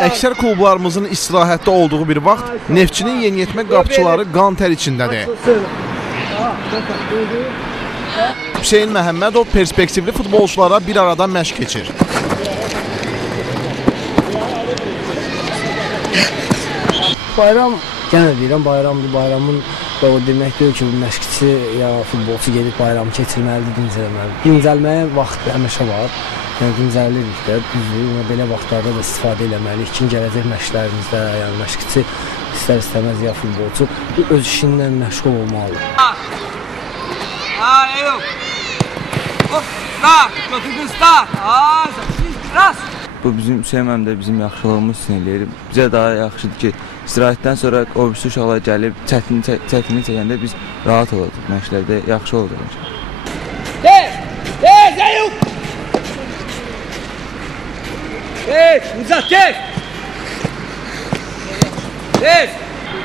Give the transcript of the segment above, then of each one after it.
Əksər klublarımızın istirahətdə olduğu bir vaxt Neftçinin yeniyetmə qapıçıları qan tər içindədir. Hüseyin Məhəmmədov perspektivli futbolçulara bir arada məşq keçir. Bayram, yenə deyirəm, bayramdır. Bayramın o demək deyil ki, məşqçi ya futbolçu gedib bayramı keçirməlidir, dincəlməlidir. Dincəlməyə vaxt həmişə var. Yəni dincəlirik də, düzdür. Belə vaxtlarda da istifadə eləməliyik ki, gələcək məşqlərimizdə, yəni məşqçi istər-istəməz ya futbolçu öz işindən məşğul olmalıdır. Bu bizim Hüseyin müəllim də bizim yaxşılığımız üçün eləyir. Bizə daha yaxşıdır ki, istirahətdən sonra o birisi uşaqlar gəlib çətinlik çəkəndə biz rahat olacaq, məşqlərdə yaxşı olacaq. Zəyub!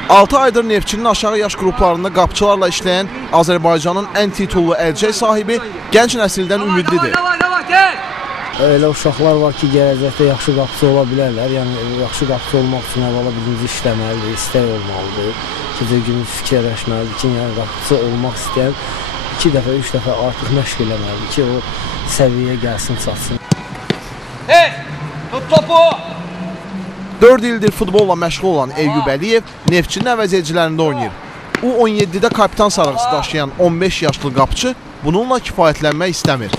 6 aydır Neftçinin aşağı yaş qruplarında qapıçılarla işləyən Azərbaycanın ən titullu əlcək sahibi gənc nəsildən ümidlidir. Elə uşaqlar var ki, gələcəkdə yaxşı qapıçı ola bilərlər. Yəni, yaxşı qapıçı olmaq üçün əvvəla birinci işləməlidir, istək olmalıdır. Gecə-gündüz fikirləşməlidir ki, yəni qapıçı olmaq istəyən 2 dəfə, 3 dəfə artıq məşq eləməlidir ki, o səviyyəyə gəlsin, çatsın. Tut topu! 4 ildir futbolla məşğul olan Eyyub Əliyev Neftçinin əvəzedicilərində oynayır. U-17-də kapitan sarğısı daşıyan 15 yaşlı qapıçı bununla kifayətlənmək istəmir.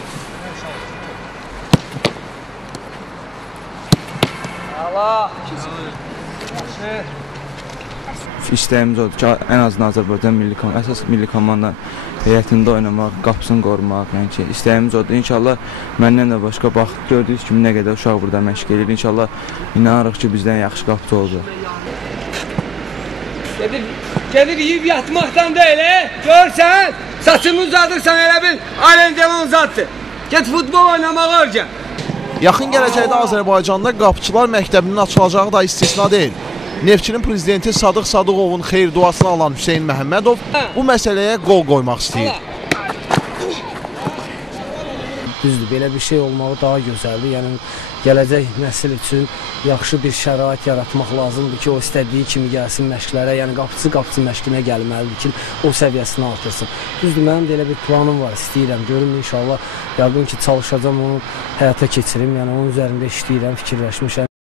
İstəyimiz odur ki, ən azından Azərbaycan əsas milli komanda heyətində oynamaq, qapısını qorumaq, yəni ki, istəyimiz odur. İnşallah məndən də başqa bax, gördüyünüz kimi nə qədər uşaq burada məşq edir. İnşallah inanırıq ki, bizdən yaxşı qapıçı olacaq. Gedir yiyib yatmaqdan deyil, görsən, saçını uzadırsan elə bil, ailəncəli uzatdı. Get futbol oynamağa öyrən. Yaxın gələcəkdə Azərbaycanda qapıçılar məktəbinin açılacağı da istisna deyil. Neftçinin prezidenti Sadıq Sadıqovun xeyir duasını alan Hüseyin Məhəmmədov bu məsələyə qol qoymaq istəyir. Düzdür, belə bir şey olmağı daha gözəldir. Yəni, gələcək nəsil üçün yaxşı bir şərait yaratmaq lazımdır ki, o istədiyi kimi gəlsin məşqlərə. Yəni, qapıçı məşqinə gəlməlidir ki, o səviyyəsini artırsın. Düzdür, mənim də elə bir planım var, istəyirəm. Görüm, inşallah, yəqin ki, çalışacağım, onu həyata keçirim. Yəni, onun üzərində işləyirəm, fikirləşmişəm.